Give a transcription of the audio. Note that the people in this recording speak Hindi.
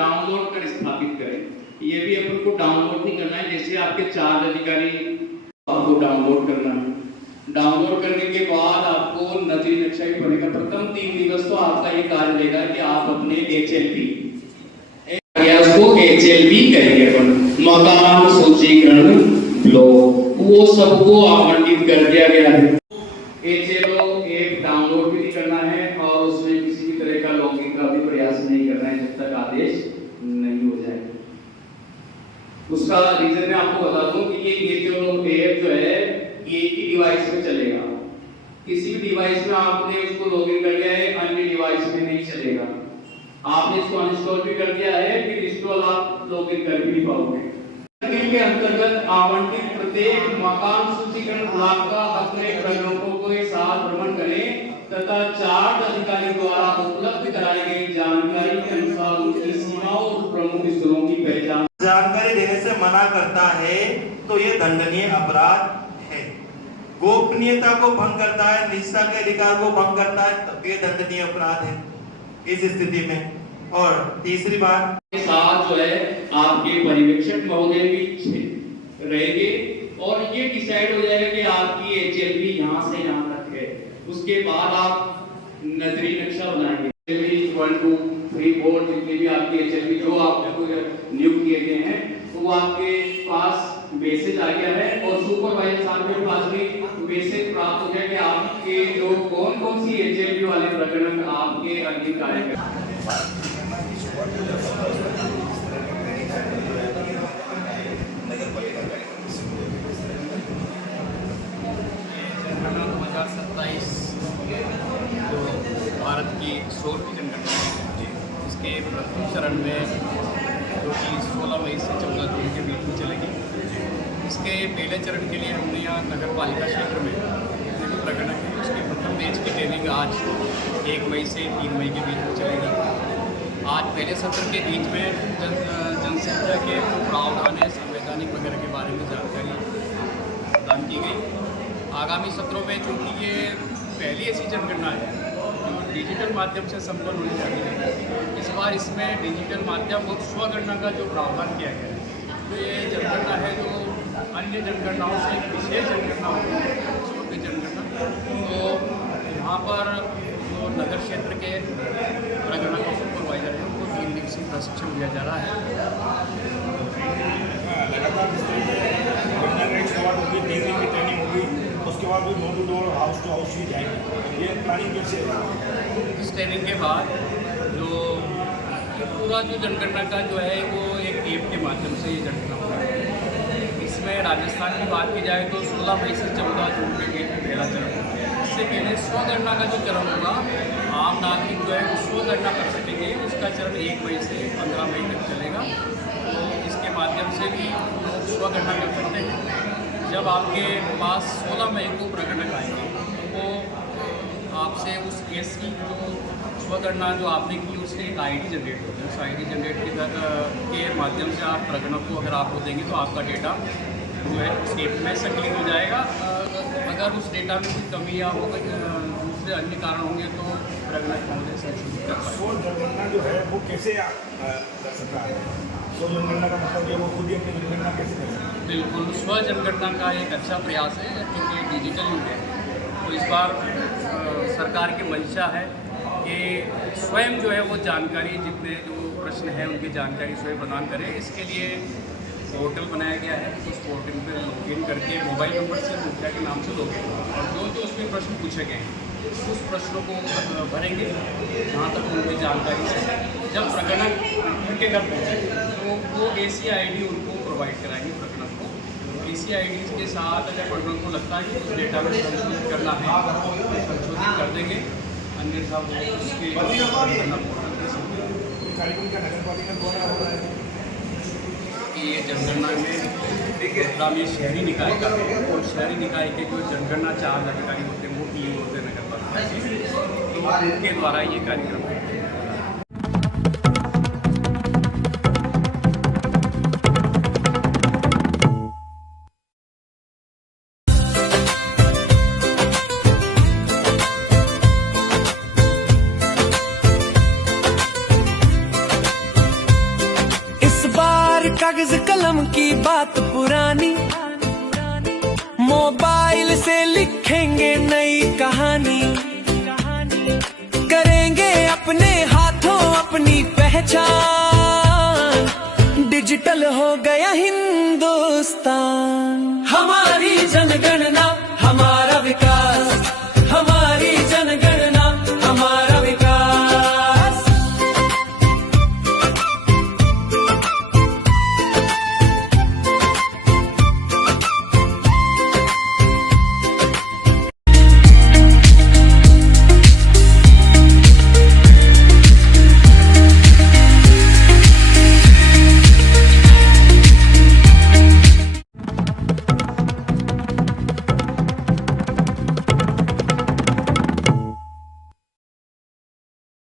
डाउनलोड कर स्थापित करें। ये भी अपन को डाउनलोड नहीं करना है, जैसे आपके चार्ज अधिकारी आपको डाउनलोड करना है। डाउनलोड करने के बाद आपको नजरी नक्शा भी बनेगा। प्रथम 3 दिवस तो आपका ये कार्य रहेगा कि आप अपने HLP उसको HLP करेंगे अपन, मकान सूचीकरण ब्लॉक, वो सबको आवंटित कर दिया गया है। HLO ऐप डाउनलोड भी नहीं करना है और उसमें किसी भी तरह का लॉगिन का भी प्रयास नहीं करना है जब तक आदेश नहीं हो जाए। उसका रीजन मैं आपको बता दूं कि ये ऐप जो है एक ही डिवाइस में चलेगा। किसी भी डिवाइस में आपने उसको लॉगिन कर लिया है, अन्य डिवाइस में नहीं चलेगा। आपने इसको अनइंस्टॉल भी कर दिया है, फिर इंस्टॉल आप लॉगिन कर भी नहीं पाओगे। के अंतर्गत आवंटित प्रत्येक मकान सूचीकरण ब्लॉक का अपने प्रगणकों के साथ भ्रमण करें तथा चार्ट अधिकारी द्वारा उपलब्ध कराई गई जानकारी के अनुसार उनकी सीमाओं और प्रमुख स्थलों की पहचान। जानकारी देने से मना करता है तो ये दंडनीय अपराध है। गोपनीयता को भंग करता है, निजता के अधिकार को भंग करता है, तब ये दंडनीय अपराध है इस स्थिति में। और तीसरी बात के साथ जो है आपके पर्यवेक्षक महोदय भी रहेंगे और ये डिसाइड हो जाएगा कि आपकी HLP यहाँ से यहाँ तक है। उसके बाद आप नजरी नक्शा बनाएंगे। HLP 1 2 3 4 जितने भी आपकी HLP जो आपको नियुक्त किए गए हैं तो वो आपके पास मैसेज आ गया है और सुपरवाइजर साहब के पास भी मैसेज प्राप्त हो गया कि आपके जो कौन सी HLP वाले प्रकरण आपके अधिकार है। जो भारत की 16वीं जनगणना है, इसके प्रथम चरण में जो कि 16 मई से 14 जून के बीच में चलेगी। इसके पहले चरण के लिए हमने यहाँ नगर पालिका क्षेत्र में जितने भी प्रकरण है उसके प्रथम बैच की ट्रेनिंग आज 1 मई से 3 मई के बीच में चलेगी। आज पहले सत्र के बीच में जनसंख्या के प्रावधान है, संवैधानिक वगैरह के बारे में जानकारी प्रदान की गई। आगामी सत्रों में चूँकि ये पहली ऐसी जनगणना है जो डिजिटल माध्यम से संपन्न होने जा रही है, इस बार इसमें डिजिटल माध्यम और स्वगणना का जो प्रावधान किया गया है, तो ये जनगणना है जो अन्य जनगणनाओं से विशेष जनगणना होती है, छोटी जनगणना। तो यहाँ पर जो नगर क्षेत्र के प्रगणक सुपरवाइजर हैं उनको 3 दिवसीय प्रशिक्षण दिया जा रहा है। लगातार होगी, 3 दिन की ट्रेनिंग होगी, उसके बाद भी door to door house to house ही जाएंगे। ये प्लानिंग कैसे है? इस ट्रेनिंग के बाद जो ये पूरा जो जनगणना का जो है वो एक ऐप के माध्यम से ये जनगणना होगी। इसमें राजस्थान की बात की जाए तो 16 मई से 14 जून के बीच में पहला चरण होगा। इससे पहले स्वगणना का जो चरण होगा, आम नागरिक जो है वो स्वगणना कर सकेंगे, उसका चरण 1 मई से 15 मई तक चलेगा। तो इसके माध्यम से भी लोग स्वगणना कर सकते हैं। जब आपके पास 16 मई को प्रकटक आएंगे तो वो आपसे उस केस की जो स्वगणना जो आपने की उससे एक ID जनरेट होता है। उस ID जनरेट के माध्यम से आप प्रकटक को अगर आपको देंगे तो आपका डेटा जो है उस ऐप में संकलित हो जाएगा। अगर उस डेटा में कोई कमी या हो दूसरे अन्य कारण होंगे तो प्रकटक महोदय संशोधित कर पाएंगे। स्व जनगणना जो है वो कैसे कर सकता है? स्व जनगणना का मतलब ये वो खुद ही अपनी जनगणना कैसे कर सकता है? बिल्कुल, स्व जनगणना का एक अच्छा प्रयास है क्योंकि डिजिटल युग है। तो इस बार सरकार की मंशा है कि स्वयं जो है वो जानकारी, जितने जो प्रश्न हैं उनकी जानकारी स्वयं प्रदान करें। इसके लिए पोर्टल बनाया गया है। उस पोर्टल पर लॉगिन करके मोबाइल नंबर से मुखिया के नाम से लॉगिन और जो उसमें प्रश्न पूछे गए हैं उस प्रश्नों को भरेंगे जहाँ तक उनकी जानकारी से। जब प्रकटक उनके घर पहुँचेंगे तो वो ACID उनको प्रोवाइड कराएंगे प्रकटक को। ACID के साथ अगर प्रकटक को लगता है कि उस डेटा में संशोधित करना है तो संशोधित कर देंगे, अन्यथा वो उसके कार्यक्रम का नगर पालिका द्वारा हो रहा है कि ये जनगणना में ग्रामीण शहरी निकाय का है और शहरी निकाय के जो जनगणना चार्ज अधिकारी होते हैं वो PO होते हैं नगर पालिका के, तो उनके द्वारा ये कार्यक्रम है। पर कागज कलम की बात पुरानी, मोबाइल से लिखेंगे नई कहानी, करेंगे अपने हाथों अपनी पहचान, डिजिटल हो गया हिंदुस्तान। हमारी जनगणना हमारा